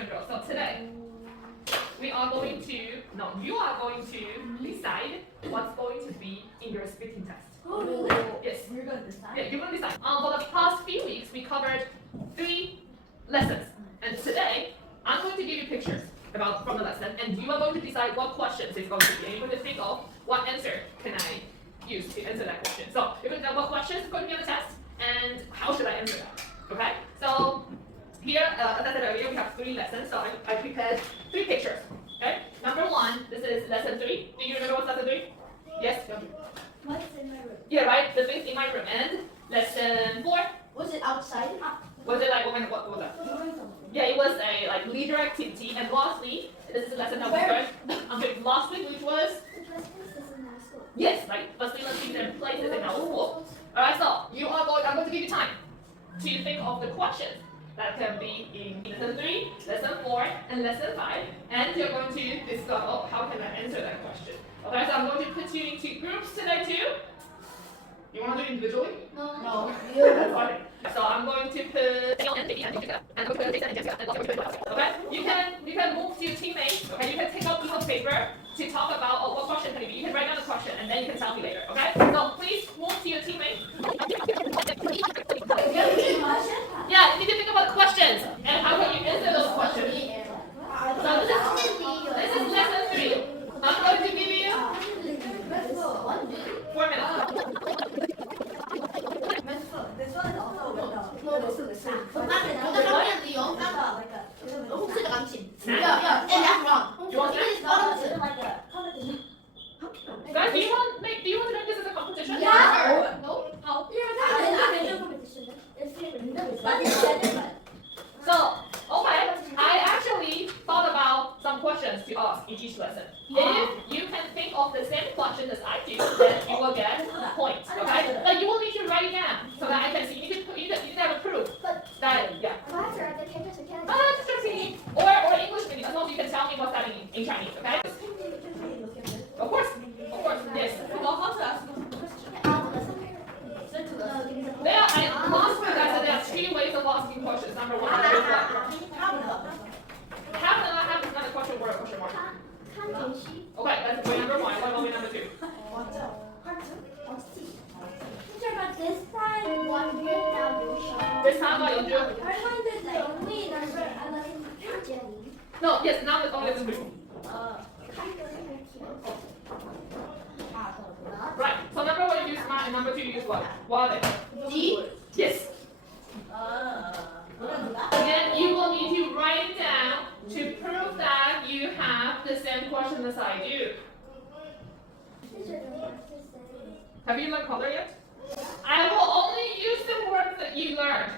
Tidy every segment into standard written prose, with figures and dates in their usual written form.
and girls. So today, you are going to decide what's going to be in your speaking test. Oh, Yes. we're going to decide. Yeah, you're going to decide. For the past few weeks, we covered 3 lessons. And today, I'm going to give you pictures from the lesson, and you are going to decide what questions it's going to be. And you're going to think of what answer can I use to answer that question. So you're going to know what questions is going to be on the test, and how should I answer that. Okay? So here, as I said earlier, we have 3 lessons. So I prepared 3 pictures. Okay? Number 1, this is lesson 3. Do you remember what's lesson 3? Yes? What's in my room? Yeah, right? The things in my room. And lesson 4. Was it outside? Was it like what was that? Yeah, it was a leader activity. And lastly, this is lesson number 3. Last week, which was yes, like facilities and places in our school. Alright, so I'm going to give you time to think of the questions that can be in lesson 3, lesson 4, and lesson 5, and you're going to discover how can I answer that question. Okay, so I'm going to put you into groups today too. You want to do it individually? No. Okay. So I'm going to put Daniel and Vicky and Jessica, and I'm going to put Jason and Jessica, and okay? You can move to your teammates, okay? You can take out a piece of paper to talk about what question can it be. You can write down the question, and then you can tell me later, okay? So please move to your teammates. Yeah, you need to think about the questions, and how can you answer those questions. So this is lesson 3. I'm going to give you 4 minutes. This one is also with the You want that? Guys, do you want to make this as a competition? Yeah. No. So, okay, I actually thought about some questions to ask in each lesson. If you can think of the same question as I do, then you will get points, okay? But you will need to write it down so that I can see. You need to have a proof that, yeah. Just trusting or English meaning, as long as you can tell me what's that in Chinese, okay? Of course, yes. Last week I said there are 2 ways of asking questions. Number 1, have and not have is not a question word or question mark. Okay, that's way number 1. What about way number 2? This time what you do? No, yes, now it's only the 3. Right, so number 1 you use smart and number 2 you use what? What are they? Yes. Then you will need to write it down to prove that you have the same question as I do. Have you learned color yet? I will only use the words that you learned.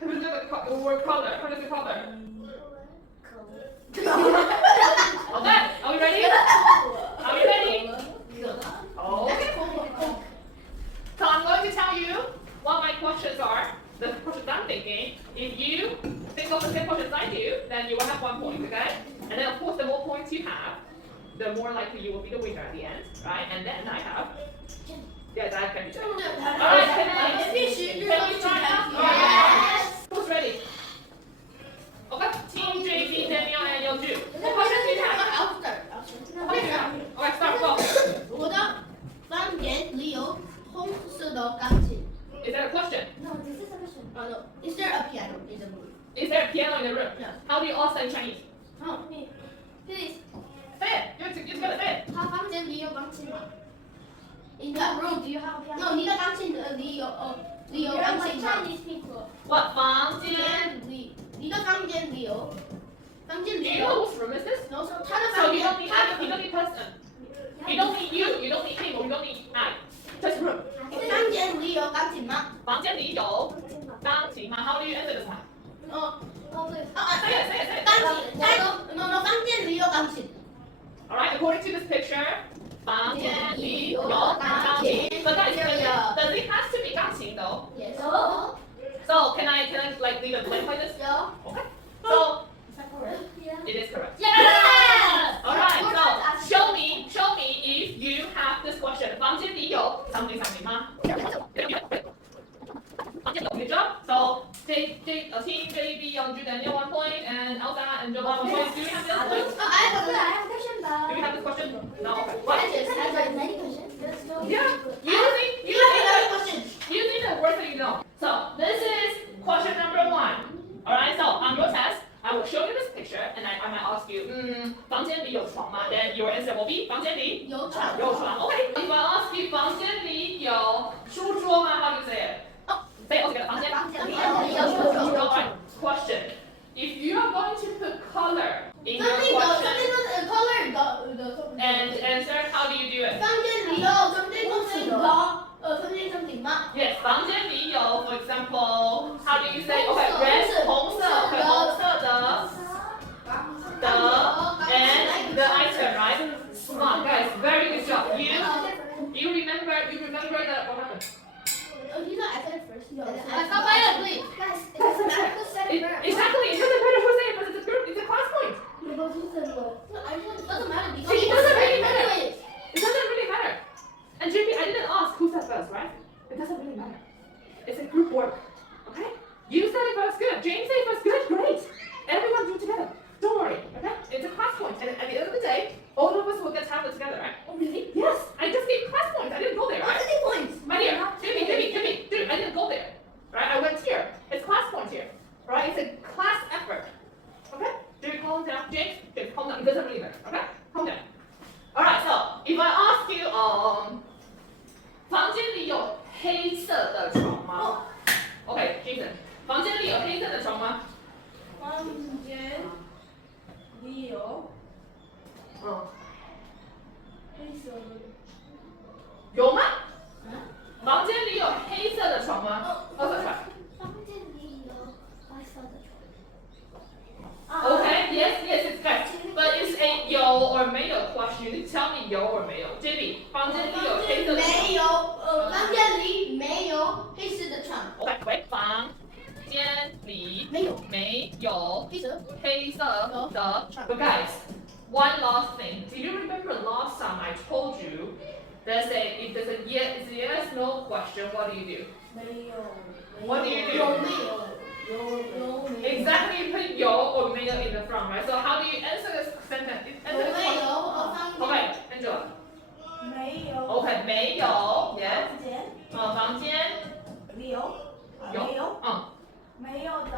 Have you learned the word color? What is the color? Okay, are we ready? Are we ready? Okay. So I'm going to tell you what my questions are, the questions I'm thinking. If you think of the same questions I do, then you will have 1 point, okay? And then of course the more points you have, the more likely you will be the winner at the end, right? And then I have, yes, I can do that. Alright, can we start now? Yes. Who's ready? Okay, Team JB, Daniel, and Yeonju. What questions do you have? Okay, start, go. Is that a question? Is there a piano in the room? Is there a piano in the room? Yeah. How do you all say in Chinese? Please. Say it. You just gotta say it. In that room, do you have a piano? No, 你的钢琴里有钢琴吗？ Chinese people. What 房间？你的房间里有 Do you know whose room is this? No, so 他的 So 房 you 间 don't need person. You don't need you. You don't need him. Or you don't need I. Just room. 房间里有钢琴吗？房间里有钢琴吗？ How do you answer this one? Say it. Say it. 钢琴 no 房间里有钢琴 All right. According to this picture, 房间里有钢琴。But guys, does it have to be 钢琴 though? Yes. So can I leave it blank like this? Yeah. Okay. So Is that correct? it is correct. Yes! All right. So show me if you have this question. 房间里有 something 吗？ Good job. So Team JB, Yeonju, Daniel 1 point, and Elsa and Angela, do we have this, please? I have a question, but Do we have this question? No. Okay. I What? just have like many questions. There's no. Yeah. You have another question. Using the words that you know. So this is question number 1. Alright, so on your test, I will show you this picture and I might ask you, 房间里有床吗? Then your answer will be 房间里有床。有床. Okay. If I ask you 房间里有书桌吗? How do you say it? Say it all together. 房间里有书桌. Alright. Question. If you are going to put color in your question and answer, how do you do it? 房间里有something吗？ Yes, 房间里有, for example, how do you say? Okay, red, 红色, okay, 红色的 and the item, right? Smart, guys, very good job. You remember that what happened? You know, I said it first. Please. Exactly, it doesn't matter who said it, but it's a group, it's a class point. It doesn't matter. See, it doesn't really matter. It doesn't really matter. And JP, I didn't ask who said first, right? It doesn't really matter. It's a group work, okay? You said it first, good. James said it first, good, great. Everyone do it together. Don't worry, okay? It's a class point, and at the end of the day, all of us will get tablet together, right? Oh, really? Yes, I just gave class points. I didn't go there, right? How many points? My dear, Jimmy, dude, I didn't go there, right? I went here. It's class points here, right? It's a class effort, okay? Jimmy, calm down. James, calm down. It doesn't really matter, okay? Calm down. All right, so if I ask you, 房间里有黑色的床吗 ？Okay, Jason， 房间里有黑色的床吗？房间里有黑色的。有吗？房间里有黑色的床吗？哦，sorry。房间里有白色的床。 Okay, yes, it's correct. But it's a 有 or 没有 question. You need to tell me 有 or 没有。JB， 房间里有黑色的床。没有，房间里没有黑色的床。Okay, wait， 房间里没有黑色的床。But guys, one last thing. Do you remember last time I told you if there's a yes no question, what do you do? 没有。 What do you do? 有没有？有没有？ Exactly, you put 有 or 没有 in the front, right? So how do you answer this sentence? 有没有？房间。 Okay, Angela. 没有。 Okay, 没有 yes. 房间里有。有没有的。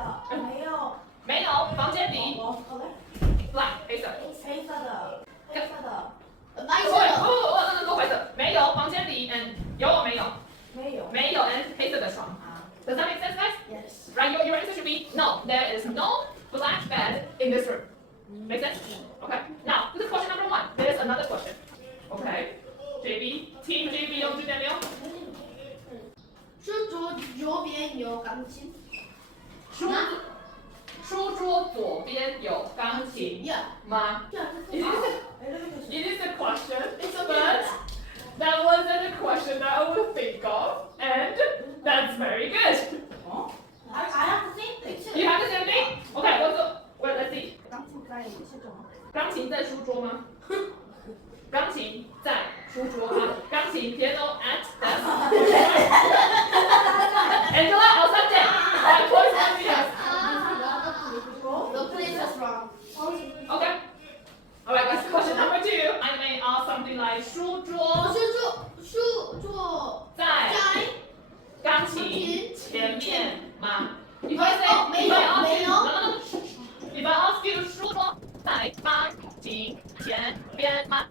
没有房间里 black 黑色。黑色的。白色的。no 白色。没有房间里 and 有 or 没有？没有 and 黑色的床。Does that make sense, guys? Yes. Right, your answer should be no. There is no black bed in this room. Make sense? Okay. Now, this is question number 1. There is another question. Okay. Team JB 用字典没有？书桌左边有钢琴。书桌左边有钢琴 Yeah. 吗 Yeah. It is a question, but that wasn't a question that I would think of, and that's very good. I have the same thing too. You have the same thing? Okay, let's see. 钢琴在书桌吗？钢琴在书桌吗？钢琴 piano at desk. Angela, I'll stop there. Alright, points on me. The place is wrong. Okay. Alright, guys, question number 2. I may ask something like 书桌书桌在在钢琴前面吗？If 没 I 有 say, 没 if 有 I ask 没 you, 有 no. If I ask you 书桌在钢琴前边吗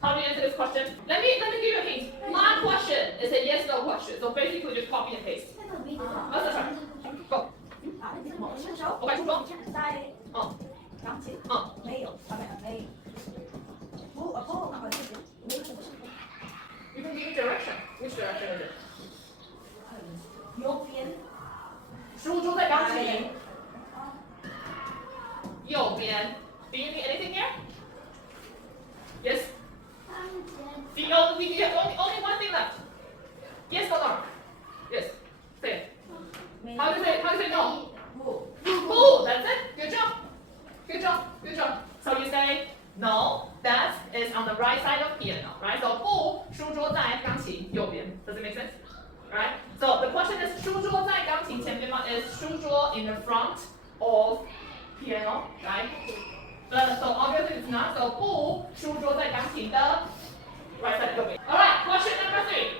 ？How do you answer this question? Let me give you a hint. My question is a yes no question, so basically just copy and paste. That's right. Go. Okay, 书桌。在哦钢琴哦没有，没有。You can give me direction. Which direction is it? 右边书桌在钢琴右边。Do you need anything here? Yes. Only one thing left. Yes or no? Yes. Say it. How do you say no? Oh, that's it. Good job. So you say no. That is on the right side of piano, right? So 不，书桌在钢琴右边。Does it make sense? Right? So the question is 书桌在钢琴前面吗？Is 书桌 in the front of piano? right? So obviously it's not. So 不书桌在钢琴的 right side 右边。Alright, question number 3.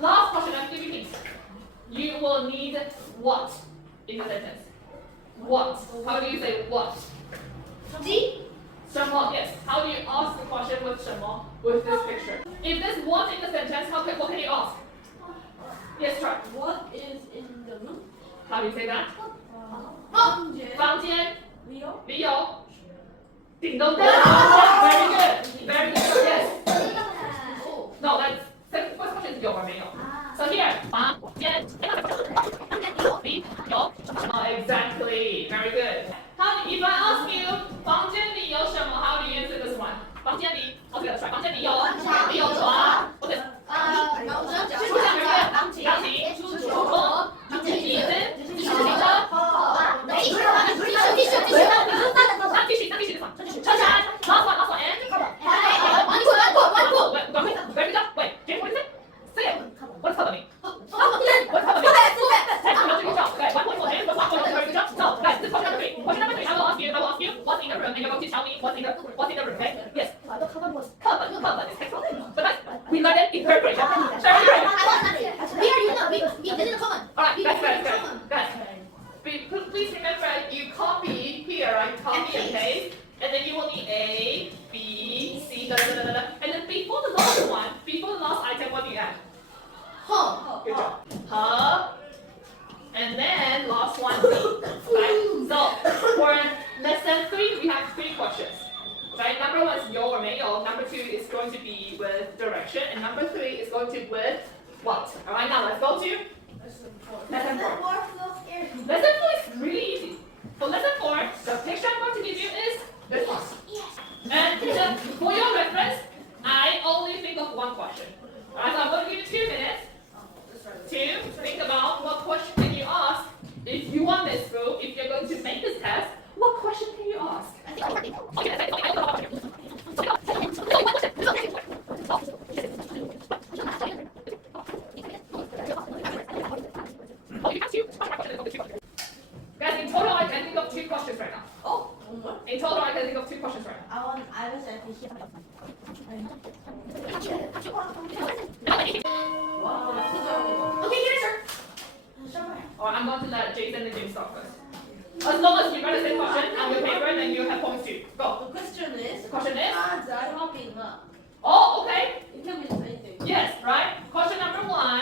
Last question activity. You will need what in the sentence? What? How do you say what? 什么 Yes. How do you ask the question with 什么 with this picture? If there's what in the sentence, what can you ask? Yes, try. What is in the room? How do you say that? 房间里有顶咚咚 Very good. Very good. Yes. No, that's first question is 有 or 没有 So here, 房间里有Exactly. Very good. If I ask you 房间里有什么 How do you answer this one? 房间里 Okay, that's right. 房间里有床 Okay. 书架钢琴书桌椅子汽车车衫 Last one and Very good. Wait, Jane, what is it? Say it. What's color mean? What's color mean? Okay, 1 point for Jane. What's 1 point? Very good job. So, guys, this is question number 3. Question number 3, I will ask you what's in the room, and you're going to tell me what's in the room, okay? Yes. Cover is textbook. But guys, we learned it in third grade. Very good. We didn't comment. Alright, guys. Please remember, you copy here, right? Copy and paste. And then you will need A, B, C, da da da da da. And then before the last item, what do you add? Good job. And then last one, B. Right? So for lesson 3, we have 3 questions. Right? Number 1 is 有 or 没有. Number 2 is going to be with direction. And number 3 is going to be with what? Alright, now let's go to lesson 4. Lesson 4 is really easy. For lesson 4, the picture I'm going to give you is this one. And for your reference, I only think of 1 question. Alright, so I'm going to give you 2 minutes to think about what question can you ask. If you want this through, if you're going to make this test, what question can you ask? Guys, in total I can think of 2 questions right now. Oh, one more. In total I can think of 2 questions right now. I was at the here. Wow, that's so Okay, your turn. Or I'm going to let Jason and James start first. As long as you write the same question on your paper, then you have points too. Go. The question is, The question is? 他在画饼了. Oh, okay. It can be anything. Yes, right? Question number 1.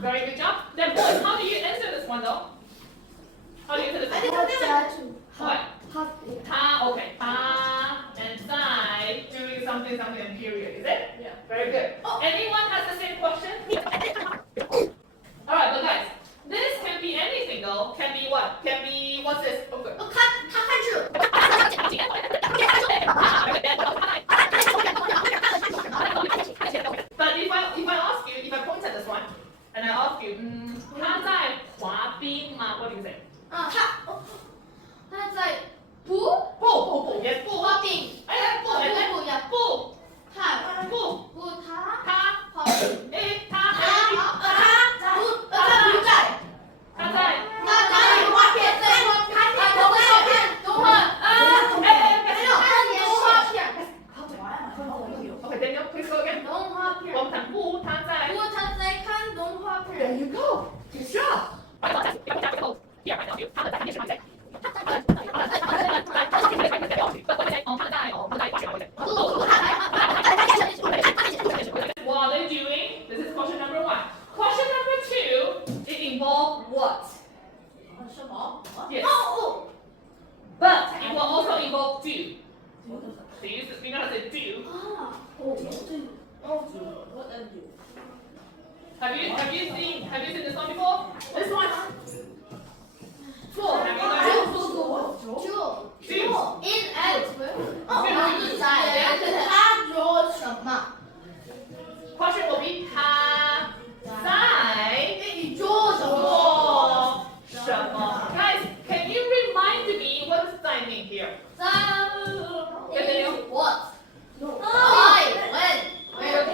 Very good job. Then boys, how do you answer this one though? How do you answer this I one? think I'm What? 他 okay. 他 and 在 doing something and period, is it? Yeah. Very good. Anyone has the same question? Alright, but guys, this can be anything though. Can be what? Can be, what's this? Okay. 他看住 But if I ask you, if I point at this one, and I ask you, 他在滑冰吗? What do you say? 他在不 不 yes 不滑冰 哎不哎不呀不他不他他滑冰他不在他在他有画片在动画片动画没有动画片 Okay, Daniel, please go again. 动画片我们谈不他在他在看动画 There 片 you go. Good job. What are they doing? This is question number 1. Question number 2, it involves what? 什么? Yes. But it will also involve do. So you know how to say do. What are you? Have you seen this one before? This one. 做 have you learned? 就 in and 他做什么 Question will be 他在做什么做什么 Guys, can you remind me what does 在 mean here? Continue. What? Why? When? Where?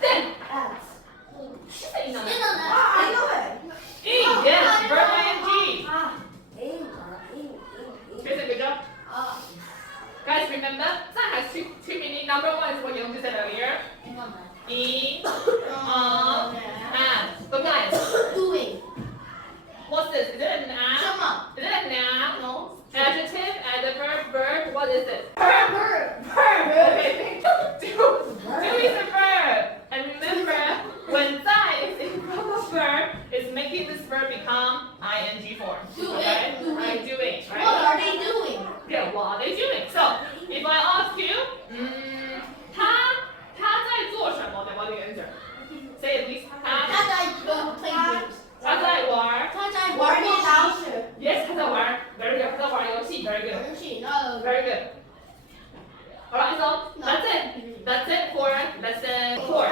Then. At. She said no. Internet. I know it. E, yes, verb ing. in, on, and. But guys, Doing. what's this? Is it a noun? 什么 Is it a noun? No. Adjective, adverb, verb, what is it? Verb. Okay, do is a verb. And remember, when 在 is in front of verb, it's making this verb become ing form. Do Okay? it, do Right, it. doing, What right? are they doing? Yeah, what are they doing? So, if I ask you, 他在做什么? Then what do you answer? Say it please. 他在play games. 他在玩. 他在玩电脑。 Yes, 他在玩. Very good. 他在玩游戏. Very good. 游戏那 Very good. Alright, so that's it. That's it for lesson 4.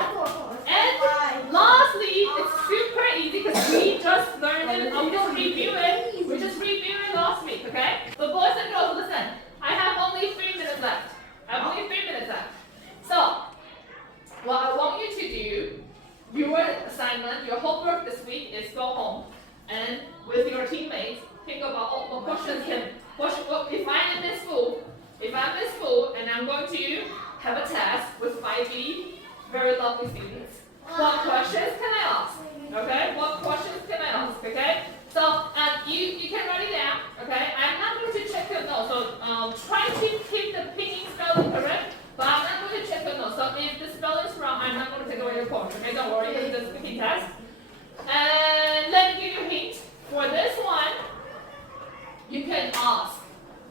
And lastly, it's super easy because we just learned it. I'm just reviewing. We just reviewed last week, okay? But boys and girls, listen. I have only 3 minutes left. I have only 3 minutes left. So, what I want you to do, your assignment, your homework this week is go home and with your teammates think about what questions if I'm in school. If I'm in school and I'm going to have a test with 5 very lovely students, what questions can I ask? Okay? What questions can I ask? Okay? So you can write it down. Okay? I'm not going to check your notes. So try to keep the pinyin spelling correct, but I'm not going to check your notes. So if the spelling is wrong, I'm not going to take away your point. Okay? Don't worry. It's just a cookie test. And let me give you a hint. For this one, you can ask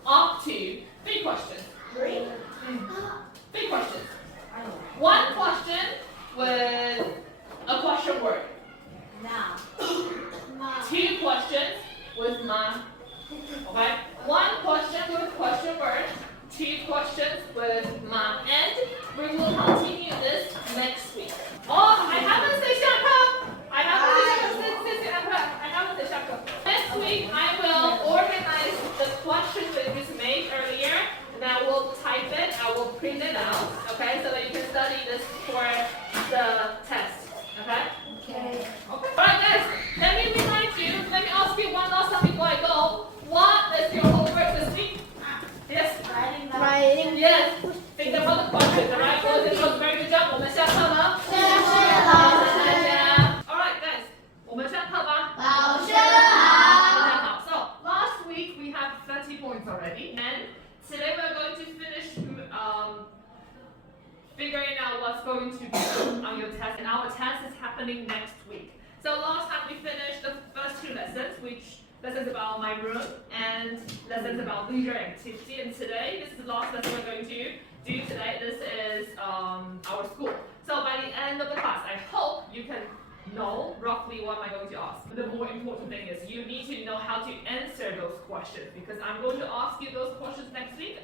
up to 3 questions. 3. 3 questions. 1 question with a question word. Now. 2 questions with ma. Okay? 1 question with question word. 2 questions with ma. And we will continue this next week. Oh, I haven't said 下课. I haven't said 下课. Next week, I will organize the questions that you made earlier. And I will type it, I will print it out, okay, so that you can study this for the test, okay? Okay. Alright guys, let me remind you, let me ask you one last time before I go. What is your homework this week? Yes? Writing. Yes. Think about the questions, alright? Boys and girls, very good job. 我们下课了。谢谢老师。 Alright guys, 我们上课吧。老师好。 So last week we have 30 points already, and today we're going to finish figuring out what's going to be on your test, and our test is happening next week. So last time we finished the first 2 lessons, which lessons about my room and lessons about leisure activity, and today this is the last lesson we're going to do today. This is our school. So by the end of the class, I hope you can know roughly what am I going to ask. But the more important thing is you need to know how to answer those questions, because I'm going to ask you those questions next week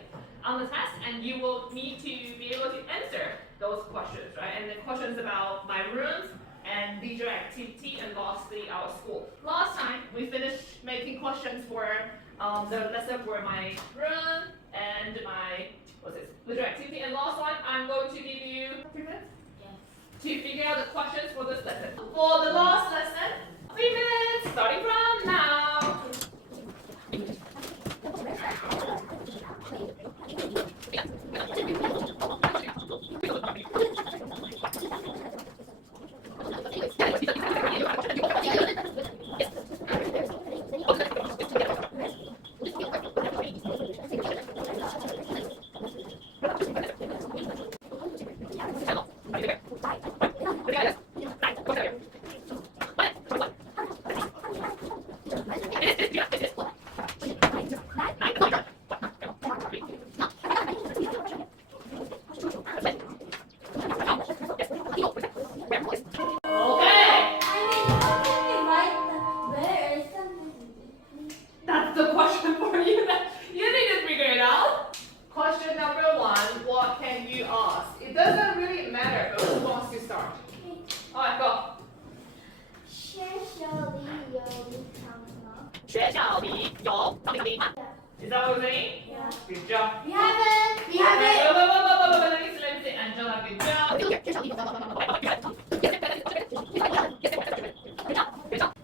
on the test, and you will need to be able to answer those questions, right? And the questions about my rooms and leisure activity, and lastly our school. Last time we finished making questions for the lesson for my room and my leisure activity, and last one I'm going to give you 3 minutes to figure out the questions for this lesson. For the last lesson, 3 minutes starting from now. Okay, that's the question for you. You need to figure it out. Question number 1, what can you ask? It doesn't really matter, but who wants to start? Alright, go. 学校里有礼堂吗？学校里有草坪吗? Is that what you're saying? Yeah. Good job. We have it. We have Wait, it. let me see. Angela, good job.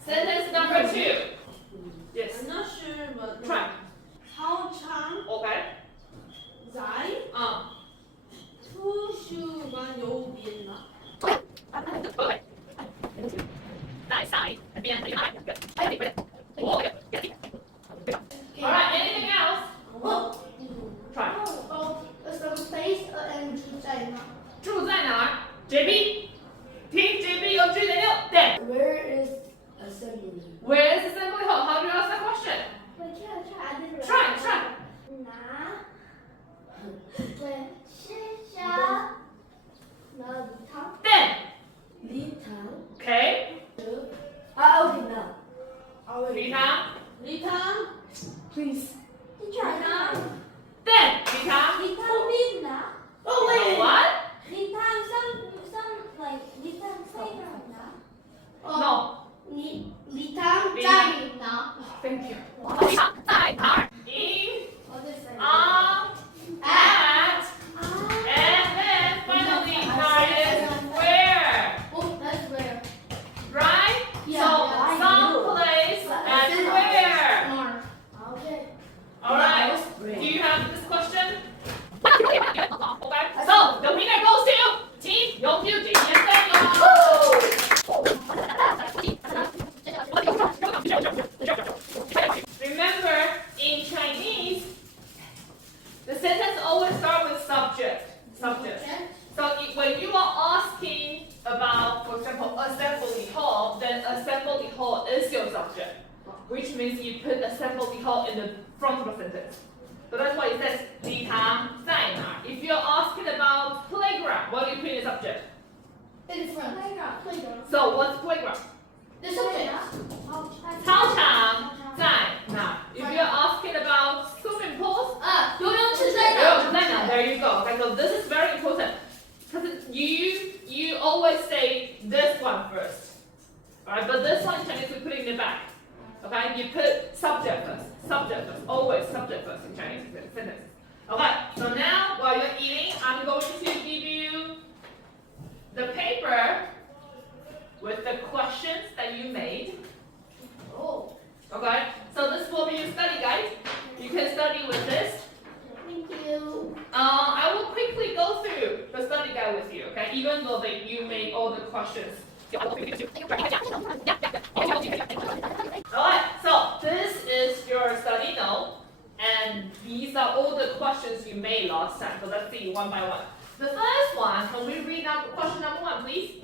Sentence number 2. Yes. 那是么 Try. 操场 Okay. 在 Uh. 图书馆右边吗？ Okay. Alright, anything else? Try. Space and 住在哪儿 ？JB， 听 JB 有9.6。对。 Where is assembly? Where is assembly hall? How do you ask that question? Try, try. Then. Litan. Okay. Okay, now. 礼堂。 Litan. Please. Then. 礼堂。 Oh, wait. What? No. Thank you. In, on, at, and then finally is where. Right? So someplace and where. Alright. Do you have this question? Okay. So the winner goes to Team Yongyu Remember, in Chinese, the sentence always starts with subject. Subject. So when you are asking about, for example, assembly hall, then assembly hall is your subject, which means you put assembly hall in the front of the sentence. So that's why it says 礼堂在哪? If you're asking about playground, what do you put in the subject? So what's playground? 操场在哪? If you're asking about swimming pools, 游泳池在哪? There you go. Okay, so this is very important because you always say this one first, alright? But this one in Chinese we put it in the back. Okay, you put subject first. Subject first. Always subject first in Chinese sentences. Okay, so now while you're eating, I'm going to give you the paper with the questions that you made. Okay, so this will be your study guide. You can study with this. I will quickly go through the study guide with you, okay? Even though that you made all the questions. Alright, so this is your study note, and these are all the questions you made last time. So let's see one by one. The first one, can we read out question number 1, please?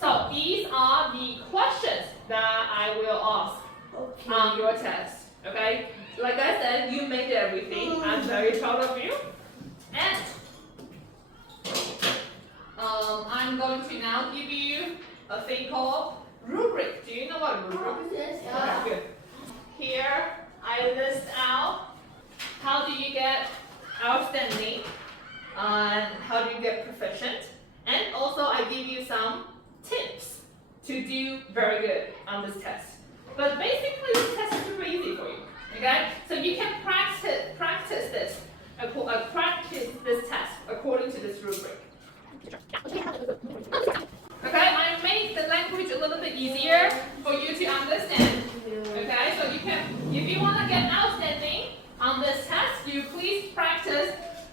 So these are the questions that I will ask on your test. Okay? Like I said, you made everything. I'm very proud of you. And I'm going to now give you a thing called rubric. Do you know what a rubric is? Okay, good. here I list out how do you get outstanding and how do you get proficient, and also I give you some tips to do very good on this test. But basically this test is super easy for you. Okay? So you can practice this test according to this rubric. Okay, I made the language a little bit easier for you to understand. Okay, so you can, if you want to get outstanding on this test, you please practice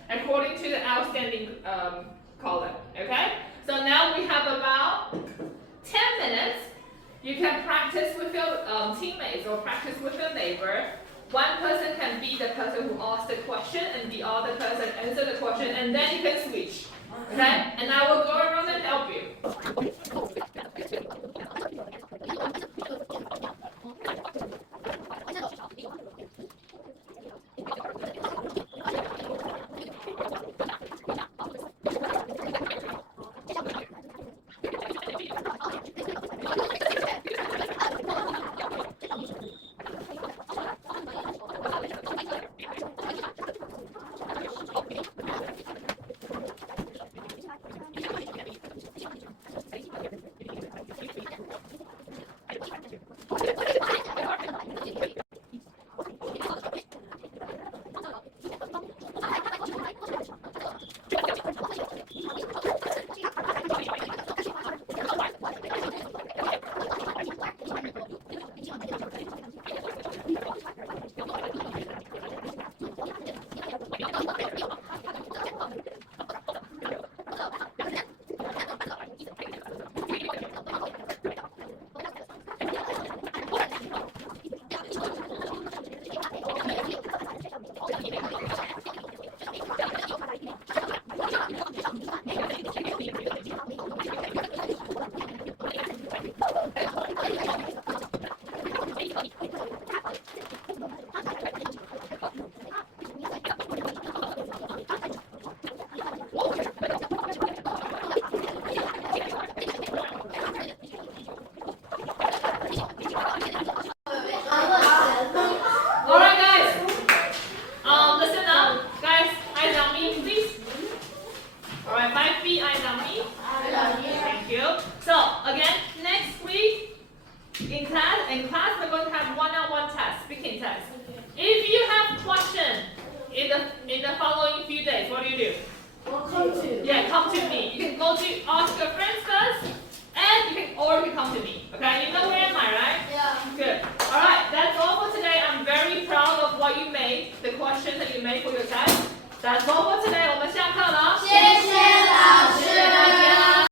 according to the outstanding column. Okay, so now we have about 10 minutes. You can practice with your teammates or practice with your neighbor. One person can be the person who asked the question and the other person answer the question, and then you can switch. Okay? And I will go around and help you. In the following few days, what do? Come to. Yeah, come to me. You can go to ask your friends first, and you can come to me. Okay, you know where am I, right? Yeah. Good. All right, that's all for today. I'm very proud of what you made, the questions that you made for your test. That's all for today.